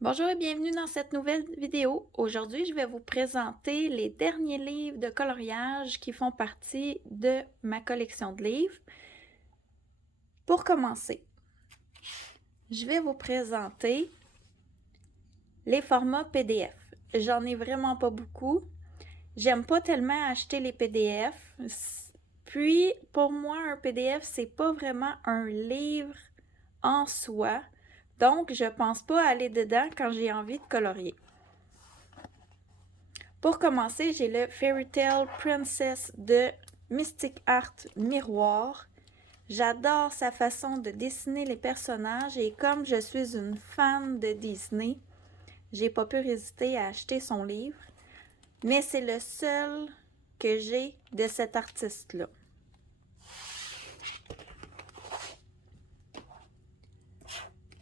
Bonjour et bienvenue dans cette nouvelle vidéo. Aujourd'hui, je vais vous présenter les derniers livres de coloriage qui font partie de ma collection de livres. Pour commencer, je vais vous présenter les formats PDF. J'en ai vraiment pas beaucoup. J'aime pas tellement acheter les PDF. Puis, pour moi, un PDF, c'est pas vraiment un livre en soi. Donc, je pense pas aller dedans quand j'ai envie de colorier. Pour commencer, j'ai le Fairy Tale Princess de Mystic Art Miroir. J'adore sa façon de dessiner les personnages et comme je suis une fan de Disney, j'ai pas pu résister à acheter son livre, mais c'est le seul que j'ai de cet artiste-là.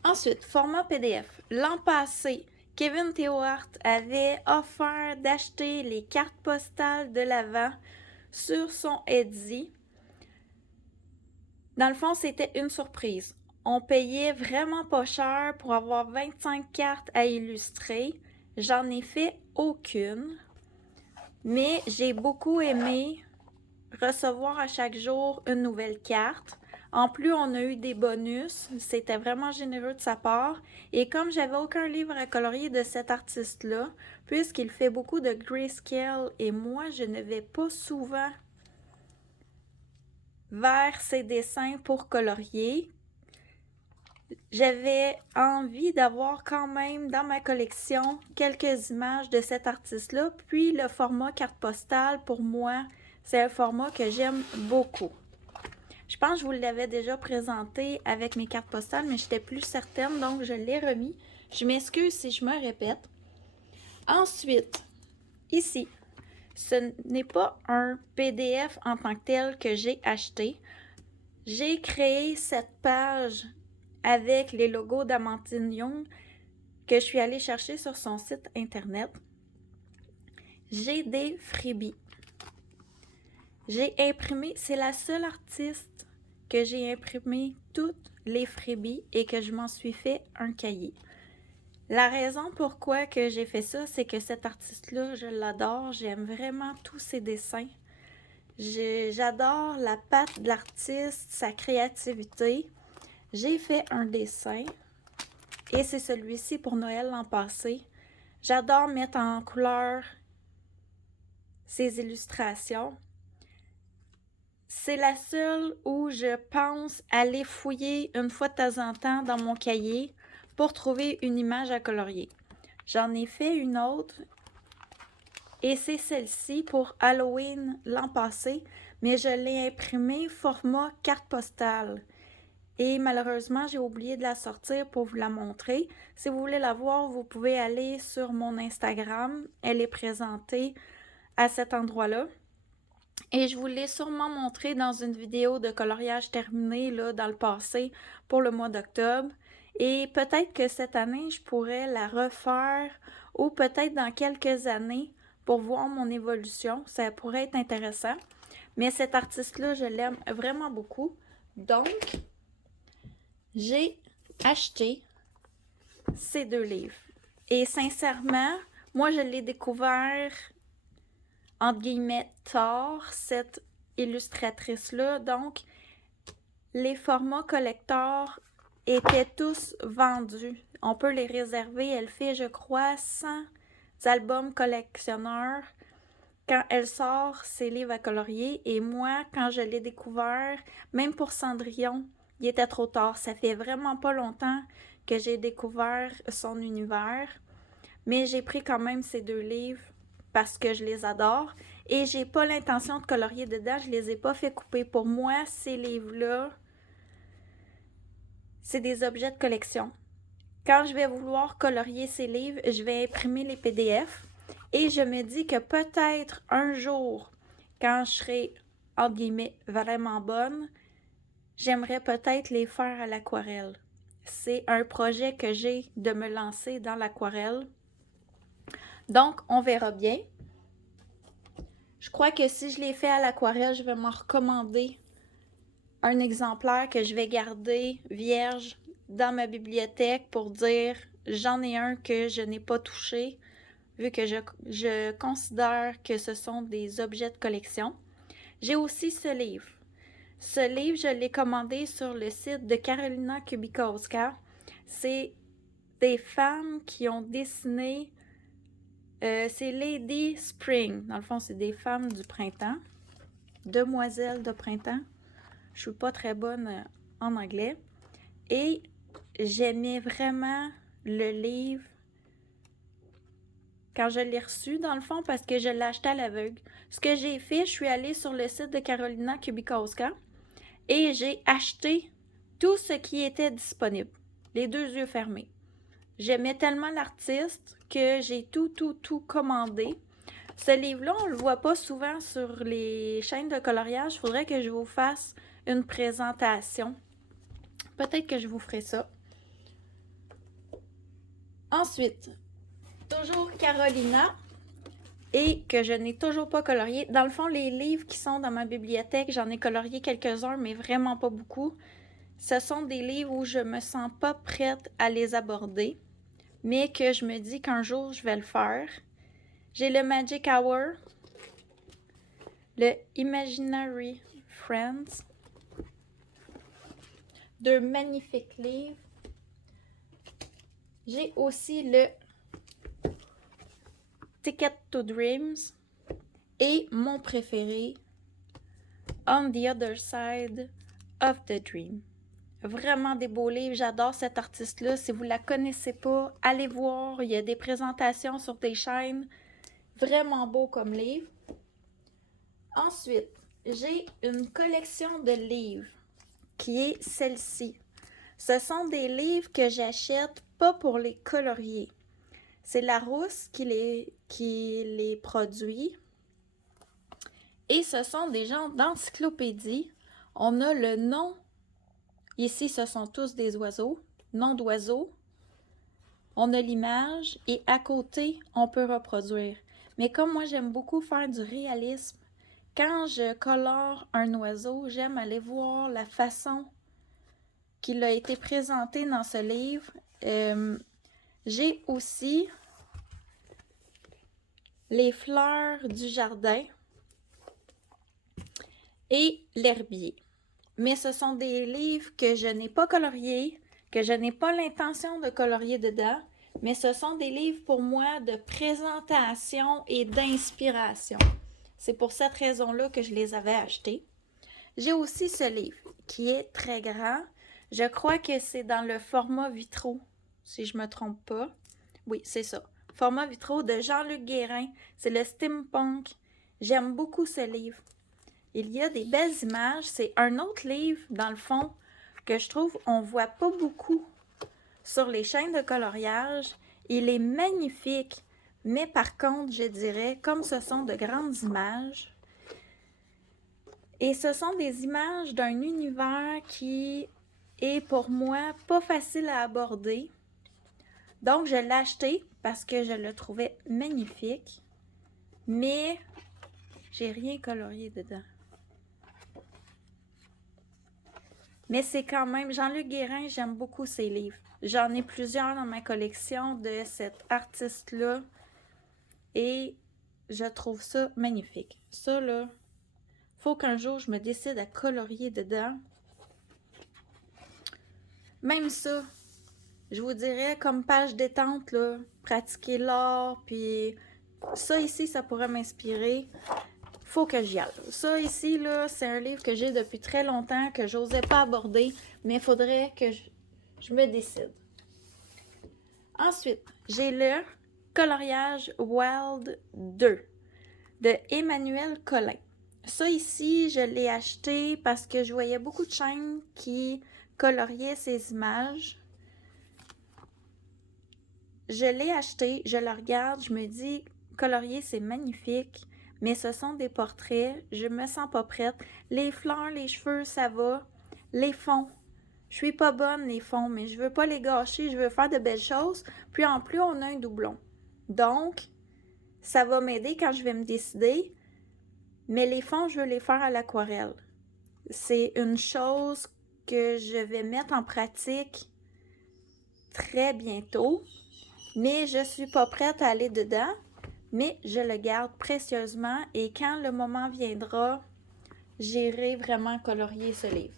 Ensuite, format PDF. L'an passé, Kevin Théohart avait offert d'acheter les cartes postales de l'Avent sur son Etsy. Dans le fond, c'était une surprise. On payait vraiment pas cher pour avoir 25 cartes à illustrer. J'en ai fait aucune, mais j'ai beaucoup aimé recevoir à chaque jour une nouvelle carte. En plus, on a eu des bonus. C'était vraiment généreux de sa part. Et comme j'avais aucun livre à colorier de cet artiste-là, puisqu'il fait beaucoup de grayscale et moi, je ne vais pas souvent vers ses dessins pour colorier, j'avais envie d'avoir quand même dans ma collection quelques images de cet artiste-là. Puis le format carte postale, pour moi, c'est un format que j'aime beaucoup. Je pense que je vous l'avais déjà présenté avec mes cartes postales, mais je n'étais plus certaine, donc je l'ai remis. Je m'excuse si je me répète. Ensuite, ici, ce n'est pas un PDF en tant que tel que j'ai acheté. J'ai créé cette page avec les logos d'Amandine Young que je suis allée chercher sur son site internet. J'ai des freebies. J'ai imprimé, c'est la seule artiste que j'ai imprimé toutes les freebies et que je m'en suis fait un cahier. La raison pourquoi que j'ai fait ça, c'est que cet artiste-là, je l'adore, j'aime vraiment tous ses dessins. J'adore la patte de l'artiste, sa créativité. J'ai fait un dessin et c'est celui-ci pour Noël l'an passé. J'adore mettre en couleur ces illustrations. C'est la seule où je pense aller fouiller une fois de temps en temps dans mon cahier pour trouver une image à colorier. J'en ai fait une autre et c'est celle-ci pour Halloween l'an passé, mais je l'ai imprimée format carte postale. Et malheureusement, j'ai oublié de la sortir pour vous la montrer. Si vous voulez la voir, vous pouvez aller sur mon Instagram. Elle est présentée à cet endroit-là. Et je vous l'ai sûrement montré dans une vidéo de coloriage terminé là, dans le passé pour le mois d'octobre. Et peut-être que cette année, je pourrais la refaire ou peut-être dans quelques années pour voir mon évolution. Ça pourrait être intéressant. Mais cet artiste-là, je l'aime vraiment beaucoup. Donc, j'ai acheté ces deux livres. Et sincèrement, moi, je l'ai découvert, entre guillemets, tard, cette illustratrice-là. Donc, les formats collector étaient tous vendus. On peut les réserver. Elle fait, je crois, 100 albums collectionneurs quand elle sort ses livres à colorier. Et moi, quand je l'ai découvert, même pour Cendrillon, il était trop tard. Ça fait vraiment pas longtemps que j'ai découvert son univers. Mais j'ai pris quand même ces deux livres parce que je les adore. Et j'ai pas l'intention de colorier dedans. Je les ai pas fait couper. Pour moi, ces livres-là, c'est des objets de collection. Quand je vais vouloir colorier ces livres, je vais imprimer les PDF. Et je me dis que peut-être un jour, quand je serai, entre guillemets, vraiment bonne, j'aimerais peut-être les faire à l'aquarelle. C'est un projet que j'ai de me lancer dans l'aquarelle. Donc, on verra bien. Je crois que si je les fais à l'aquarelle, je vais m'en recommander un exemplaire que je vais garder vierge dans ma bibliothèque pour dire j'en ai un que je n'ai pas touché, vu que je considère que ce sont des objets de collection. J'ai aussi ce livre. Ce livre, je l'ai commandé sur le site de Karolina Kubikowska. C'est des femmes qui ont dessiné, c'est Lady Spring. Dans le fond, c'est des femmes du printemps, demoiselles de printemps. Je suis pas très bonne en anglais. Et j'aimais vraiment le livre quand je l'ai reçu, dans le fond, parce que je l'ai acheté à l'aveugle. Ce que j'ai fait, je suis allée sur le site de Karolina Kubikowska et j'ai acheté tout ce qui était disponible, les deux yeux fermés. J'aimais tellement l'artiste que j'ai tout commandé. Ce livre-là, on le voit pas souvent sur les chaînes de coloriage. Il faudrait que je vous fasse une présentation. Peut-être que je vous ferai ça. Ensuite, toujours Karolina, et que je n'ai toujours pas colorié. Dans le fond, les livres qui sont dans ma bibliothèque, j'en ai colorié quelques-uns, mais vraiment pas beaucoup. Ce sont des livres où je me sens pas prête à les aborder, mais que je me dis qu'un jour, je vais le faire. J'ai le Magic Hour, le Imaginary Friends, deux magnifiques livres. J'ai aussi le Ticket to Dreams et mon préféré, On the Other Side of the Dream. Vraiment des beaux livres, j'adore cet artiste-là. Si vous ne la connaissez pas, allez voir, il y a des présentations sur des chaînes. Vraiment beau comme livre. Ensuite, j'ai une collection de livres qui est celle-ci. Ce sont des livres que j'achète pas pour les colorier. C'est Larousse qui les produit. Et ce sont des genres d'encyclopédie. On a le nom. Ici, ce sont tous des oiseaux. Nom d'oiseaux. On a l'image. Et à côté, on peut reproduire. Mais comme moi, j'aime beaucoup faire du réalisme, quand je colore un oiseau, j'aime aller voir la façon qu'il a été présenté dans ce livre. J'ai aussi les fleurs du jardin et l'herbier. Mais ce sont des livres que je n'ai pas coloriés, que je n'ai pas l'intention de colorier dedans, mais ce sont des livres pour moi de présentation et d'inspiration. C'est pour cette raison-là que je les avais achetés. J'ai aussi ce livre qui est très grand. Je crois que c'est dans le format vitraux, si je ne me trompe pas. Oui, c'est ça. Format vitraux de Jean-Luc Guérin. C'est le Steampunk. J'aime beaucoup ce livre. Il y a des belles images. C'est un autre livre, dans le fond, que je trouve on ne voit pas beaucoup sur les chaînes de coloriage. Il est magnifique. Mais par contre, je dirais, comme ce sont de grandes images, et ce sont des images d'un univers qui est pour moi pas facile à aborder. Donc, je l'ai acheté parce que je le trouvais magnifique, mais j'ai rien colorié dedans. Mais c'est quand même, Jean-Luc Guérin, j'aime beaucoup ses livres. J'en ai plusieurs dans ma collection de cet artiste-là et je trouve ça magnifique. Ça, là, faut qu'un jour je me décide à colorier dedans. Même ça, je vous dirais comme page détente, là, pratiquer l'art, puis ça ici, ça pourrait m'inspirer. Faut que j'y aille. Ça ici, là, c'est un livre que j'ai depuis très longtemps, que j'osais pas aborder, mais il faudrait que je me décide. Ensuite, j'ai le Coloriage Wild 2 de Emmanuel Collin. Ça ici, je l'ai acheté parce que je voyais beaucoup de chaînes qui coloriaient ces images. Je l'ai acheté, je le regarde, je me dis, colorier, c'est magnifique, mais ce sont des portraits, je me sens pas prête. Les fleurs, les cheveux, ça va. Les fonds, je suis pas bonne, les fonds, mais je veux pas les gâcher, je veux faire de belles choses. Puis en plus, on a un doublon. Donc, ça va m'aider quand je vais me décider. Mais les fonds, je veux les faire à l'aquarelle. C'est une chose que je vais mettre en pratique très bientôt. mais je suis pas prête à aller dedans, mais je le garde précieusement et quand le moment viendra, j'irai vraiment colorier ce livre.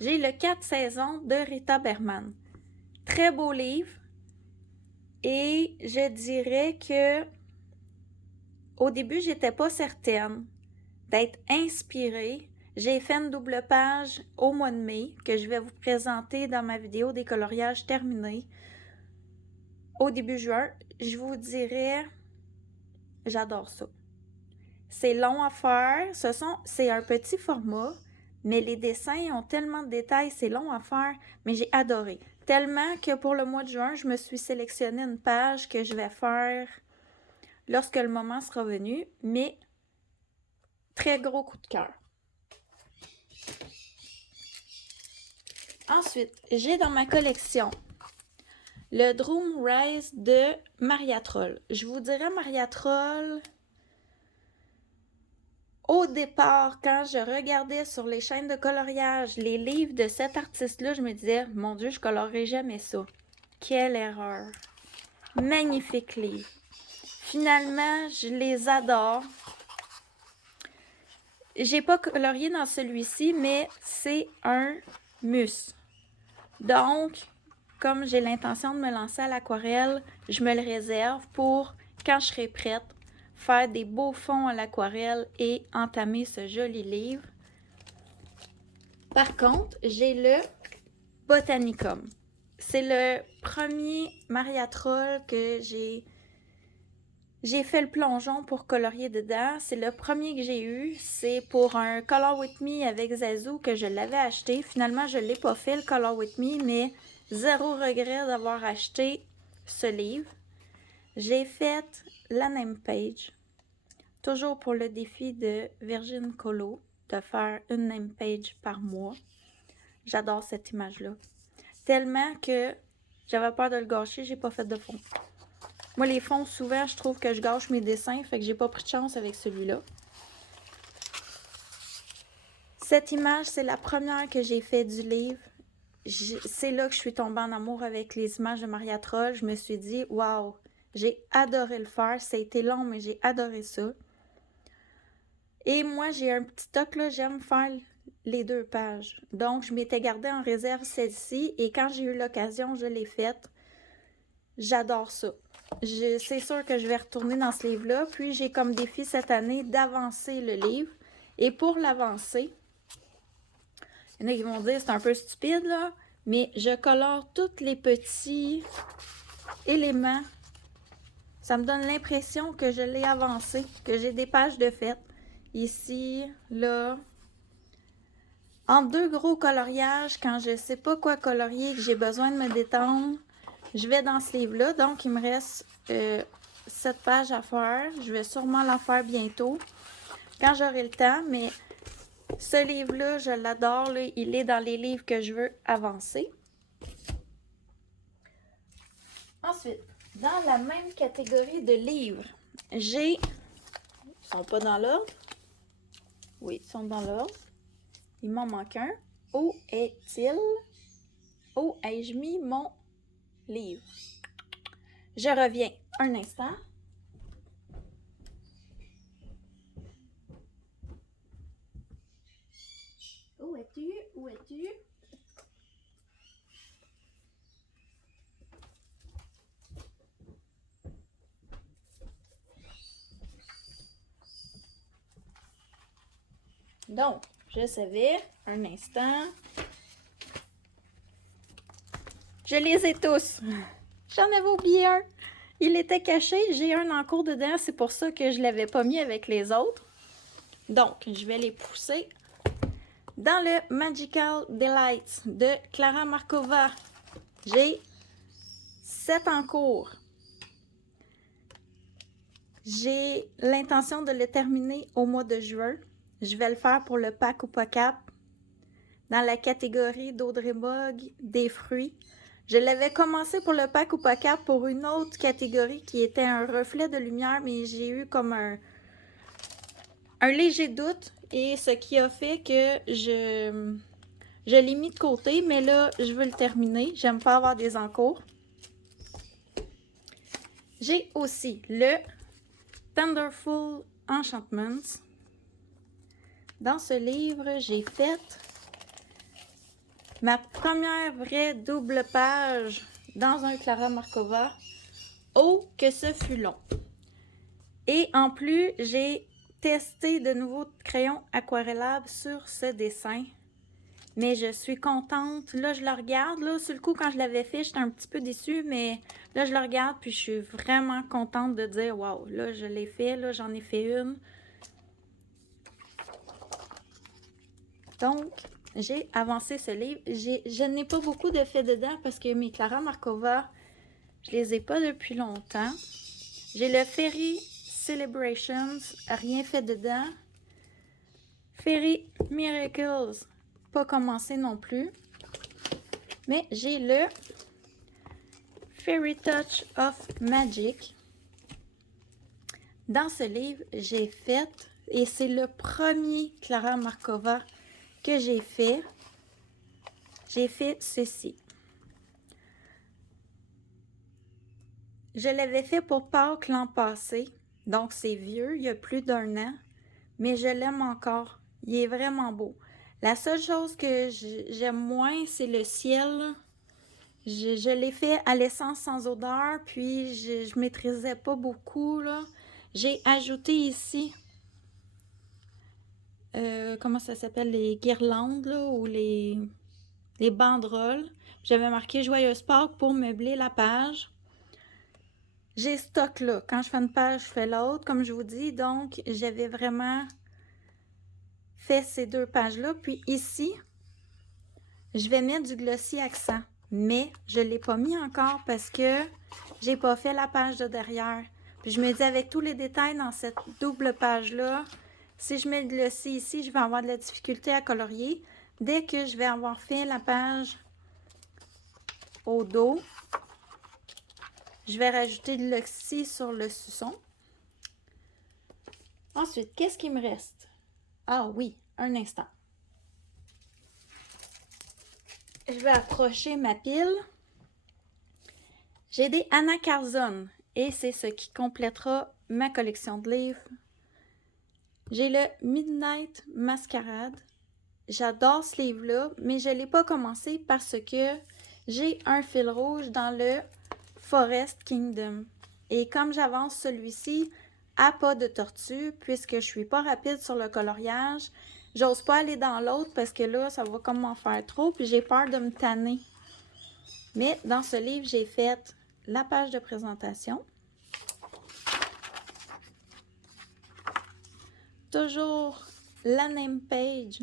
J'ai le 4 saisons de Rita Berman. Très beau livre et je dirais que au début, j'étais pas certaine d'être inspirée. J'ai fait une double page au mois de mai que je vais vous présenter dans ma vidéo des coloriages terminés. Au début juin, je vous dirais, j'adore ça. C'est long à faire, c'est un petit format, mais les dessins ont tellement de détails, c'est long à faire, mais j'ai adoré. Tellement que pour le mois de juin, je me suis sélectionné une page que je vais faire lorsque le moment sera venu, mais très gros coup de cœur. Ensuite, j'ai dans ma collection le Droom Rise de Maria Troll. Je vous dirais Maria Troll, au départ, quand je regardais sur les chaînes de coloriage les livres de cet artiste-là, je me disais, mon Dieu, je colorerai jamais ça. Quelle erreur! Magnifique livre. Finalement, je les adore. J'ai pas colorié dans celui-ci, mais c'est un mus. Donc, comme j'ai l'intention de me lancer à l'aquarelle, je me le réserve pour, quand je serai prête, faire des beaux fonds à l'aquarelle et entamer ce joli livre. Par contre, j'ai le Botanicum. C'est le premier Maria Troll que j'ai fait le plongeon pour colorier dedans. C'est le premier que j'ai eu. C'est pour un Color With Me avec Zazu que je l'avais acheté. Finalement, je ne l'ai pas fait, le Color With Me, mais zéro regret d'avoir acheté ce livre. J'ai fait la name page, toujours pour le défi de Virgin Colo, de faire une name page par mois. J'adore cette image-là. Tellement que j'avais peur de le gâcher, j'ai pas fait de fond. Moi, les fonds, souvent, je trouve que je gâche mes dessins, fait que j'ai pas pris de chance avec celui-là. Cette image, c'est la première que j'ai fait du livre. C'est là que je suis tombée en amour avec les images de Maria Troll. Je me suis dit, waouh, j'ai adoré le faire. Ça a été long, mais j'ai adoré ça. Et moi, j'ai un petit toc là, j'aime faire les 2 pages. Donc, je m'étais gardée en réserve celle-ci et quand j'ai eu l'occasion, je l'ai faite. J'adore ça. C'est sûr que je vais retourner dans ce livre-là. Puis, j'ai comme défi cette année d'avancer le livre. Et pour l'avancer, il y en a qui vont dire c'est un peu stupide, là, mais je colore tous les petits éléments. Ça me donne l'impression que je l'ai avancé, que j'ai des pages de fait. Ici, là. En 2 gros coloriages, quand je ne sais pas quoi colorier, que j'ai besoin de me détendre, je vais dans ce livre-là. Donc, il me reste 7 pages à faire. Je vais sûrement l'en faire bientôt, quand j'aurai le temps. Mais ce livre-là, je l'adore. Il est dans les livres que je veux avancer. Ensuite, dans la même catégorie de livres, j'ai... Ils ne sont pas dans l'ordre. Oui, ils sont dans l'ordre. Il m'en manque un. Où est-il? Où ai-je mis mon livre? Je reviens un instant. Où es-tu? Où es-tu? Donc, je savais, un instant. Je les ai tous. J'en avais oublié un. Il était caché, j'ai un en cours dedans, c'est pour ça que je ne l'avais pas mis avec les autres. Donc, je vais les pousser. Dans le Magical Delights de Clara Markova, j'ai 7 en cours. J'ai l'intention de le terminer au mois de juin. Je vais le faire pour le pack ou pas cap dans la catégorie d'Audrey Bog des fruits. Je l'avais commencé pour le pack ou pas cap pour une autre catégorie qui était un reflet de lumière, mais j'ai eu comme un léger doute et ce qui a fait que Je l'ai mis de côté, mais là, je veux le terminer. J'aime pas avoir des encours. J'ai aussi le Thunderful Enchantments. Dans ce livre, j'ai fait ma première vraie double page dans un Clara Markova. Oh, que ce fut long! Et en plus, j'ai testé de nouveaux crayons aquarellables sur ce dessin. Mais je suis contente. Là, je le regarde. Là, sur le coup, quand je l'avais fait, j'étais un petit peu déçue, mais là, je le regarde, puis je suis vraiment contente de dire « Wow, là, je l'ai fait. Là, j'en ai fait une. » Donc, j'ai avancé ce livre. Je n'ai pas beaucoup de faits dedans parce que mes Clara Markova, je les ai pas depuis longtemps. J'ai le Fairy Celebrations, rien fait dedans. Fairy Miracles, pas commencé non plus. Mais j'ai le Fairy Touch of Magic. Dans ce livre, j'ai fait, et c'est le premier Clara Markova que j'ai fait ceci. Je l'avais fait pour Pâques l'an passé, donc c'est vieux, il y a plus d'1 an, mais je l'aime encore. Il est vraiment beau. La seule chose que j'aime moins, c'est le ciel. Je l'ai fait à l'essence sans odeur, puis je maîtrisais pas beaucoup, là. J'ai ajouté ici, comment ça s'appelle, les guirlandes, là, ou les banderoles. J'avais marqué « Joyeuse Pâques » pour meubler la page. J'ai stock là. Quand je fais une page, je fais l'autre, comme je vous dis. Donc, j'avais vraiment fait ces 2 pages-là. Puis ici, je vais mettre du glossy accent. Mais je ne l'ai pas mis encore parce que j'ai pas fait la page de derrière. Puis je me dis, avec tous les détails dans cette double page-là, si je mets le glossy ici, je vais avoir de la difficulté à colorier. Dès que je vais avoir fait la page au dos, je vais rajouter de l'oxy sur le suçon. Ensuite, qu'est-ce qui me reste? Ah oui, un instant. Je vais approcher ma pile. J'ai des Anna Carzon et c'est ce qui complétera ma collection de livres. J'ai le Midnight Masquerade. J'adore ce livre-là, mais je ne l'ai pas commencé parce que j'ai un fil rouge dans le Forest Kingdom. Et comme j'avance celui-ci à pas de tortue, puisque je suis pas rapide sur le coloriage, j'ose pas aller dans l'autre parce que là, ça va comme m'en faire trop, puis j'ai peur de me tanner. Mais dans ce livre, j'ai fait la page de présentation. Toujours la name page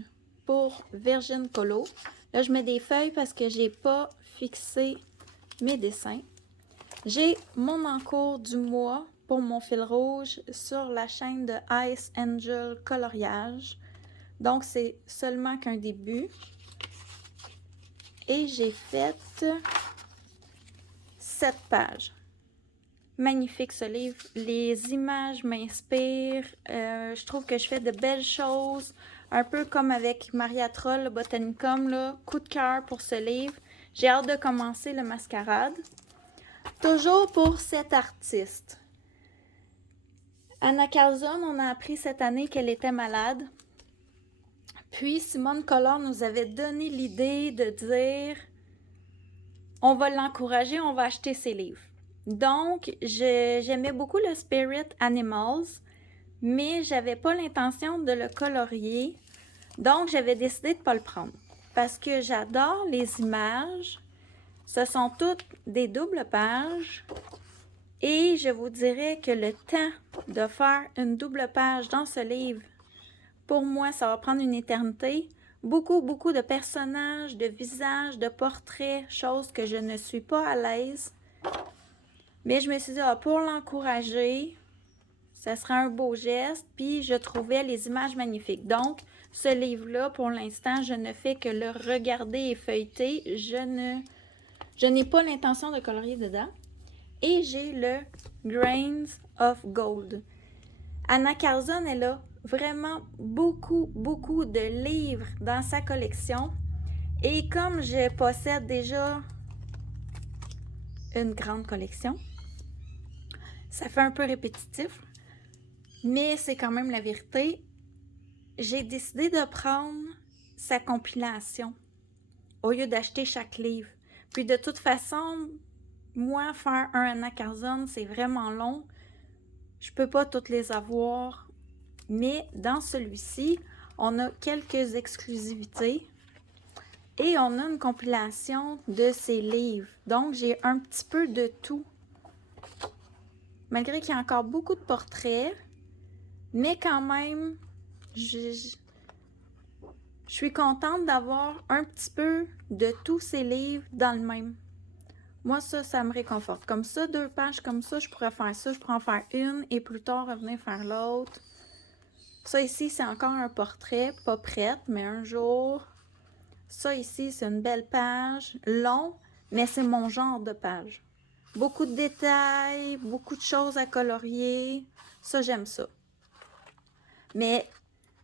pour Virgin Colo. Là, je mets des feuilles parce que j'ai pas fixé mes dessins. J'ai mon encours du mois pour mon fil rouge sur la chaîne de Ice Angel Coloriage. Donc, c'est seulement qu'un début. Et j'ai fait 7 pages. Magnifique ce livre. Les images m'inspirent. Je trouve que je fais de belles choses. Un peu comme avec Maria Troll, le Botanicum, là. Coup de cœur pour ce livre. J'ai hâte de commencer le Mascarade. Toujours pour cette artiste. Anna Carzon, on a appris cette année qu'elle était malade. Puis Simone Collard nous avait donné l'idée de dire on va l'encourager, on va acheter ses livres. Donc, j'aimais beaucoup le Spirit Animals, mais j'avais pas l'intention de le colorier. Donc, j'avais décidé de ne pas le prendre. Parce que j'adore les images. Ce sont toutes des doubles pages. Et je vous dirais que le temps de faire une double page dans ce livre, pour moi, ça va prendre une éternité. Beaucoup de personnages, de visages, de portraits, choses que je ne suis pas à l'aise. Mais je me suis dit, pour l'encourager, ça serait un beau geste. Puis je trouvais les images magnifiques. Donc, ce livre-là, pour l'instant, je ne fais que le regarder et feuilleter. Je n'ai pas l'intention de colorier dedans. Et j'ai le Grains of Gold. Anna Carzon, elle a vraiment beaucoup de livres dans sa collection. Et comme je possède déjà une grande collection, ça fait un peu répétitif, mais c'est quand même la vérité. J'ai décidé de prendre sa compilation au lieu d'acheter chaque livre. Puis de toute façon, moi, faire un Anna Carzon, c'est vraiment long. Je peux pas toutes les avoir. Mais dans celui-ci, on a quelques exclusivités et on a une compilation de ses livres. Donc, j'ai un petit peu de tout. Malgré qu'il y a encore beaucoup de portraits, mais quand même, je suis contente d'avoir un petit peu de tous ces livres dans le même. Moi, ça me réconforte. Comme ça, 2 pages comme ça, je pourrais faire ça, je pourrais en faire une et plus tard revenir faire l'autre. Ça ici, c'est encore un portrait, pas prête, mais un jour. Ça ici, c'est une belle page, long, mais c'est mon genre de page. Beaucoup de détails, beaucoup de choses à colorier. Ça, j'aime ça. Mais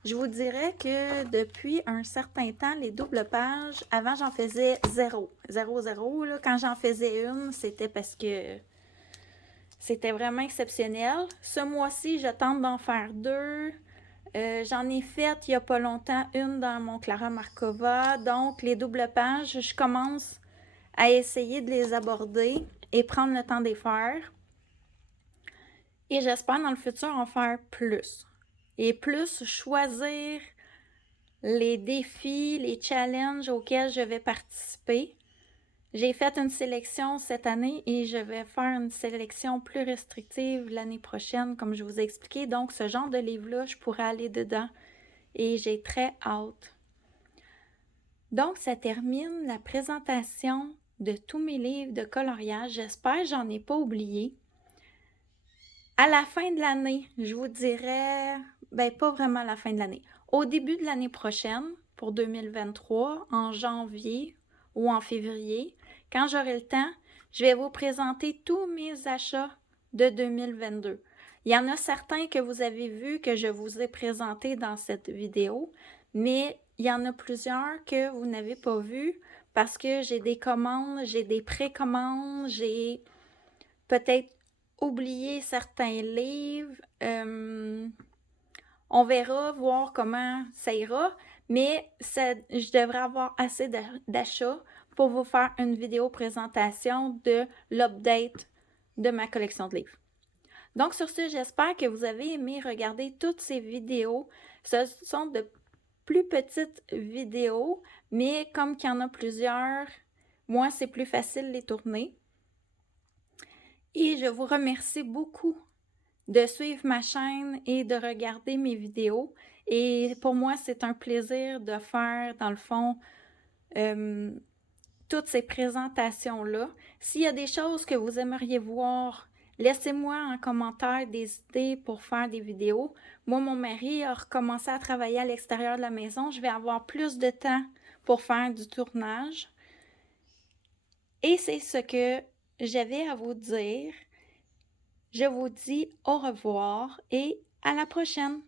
je vous dirais que depuis un certain temps, les doubles pages, avant, j'en faisais 0. 0, 0. Là. Quand j'en faisais une, c'était parce que c'était vraiment exceptionnel. Ce mois-ci, je tente d'en faire 2. J'en ai fait il n'y a pas longtemps une dans mon Clara Markova. Donc, les doubles pages, je commence à essayer de les aborder et prendre le temps de les faire. Et j'espère dans le futur en faire plus. Et plus choisir les défis, les challenges auxquels je vais participer. J'ai fait une sélection cette année et je vais faire une sélection plus restrictive l'année prochaine, comme je vous ai expliqué. Donc, ce genre de livre-là, je pourrais aller dedans et j'ai très hâte. Donc, ça termine la présentation de tous mes livres de coloriage. J'espère que j'en ai pas oublié. À la fin de l'année, je vous dirais, pas vraiment à la fin de l'année, au début de l'année prochaine, pour 2023, en janvier ou en février, quand j'aurai le temps, je vais vous présenter tous mes achats de 2022. Il y en a certains que vous avez vus que je vous ai présentés dans cette vidéo, mais il y en a plusieurs que vous n'avez pas vus parce que j'ai des commandes, j'ai des précommandes, j'ai peut-être oublié certains livres. On verra, voir comment ça ira, mais je devrais avoir assez d'achats pour vous faire une vidéo présentation de l'update de ma collection de livres. Donc sur ce, j'espère que vous avez aimé regarder toutes ces vidéos. Ce sont de plus petites vidéos, mais comme il y en a plusieurs, moi, c'est plus facile de les tourner. Et je vous remercie beaucoup de suivre ma chaîne et de regarder mes vidéos. Et pour moi, c'est un plaisir de faire, dans le fond, toutes ces présentations-là. S'il y a des choses que vous aimeriez voir, laissez-moi en commentaire des idées pour faire des vidéos. Moi, mon mari a recommencé à travailler à l'extérieur de la maison. Je vais avoir plus de temps pour faire du tournage. Et c'est ce que j'avais à vous dire. Je vous dis au revoir et à la prochaine!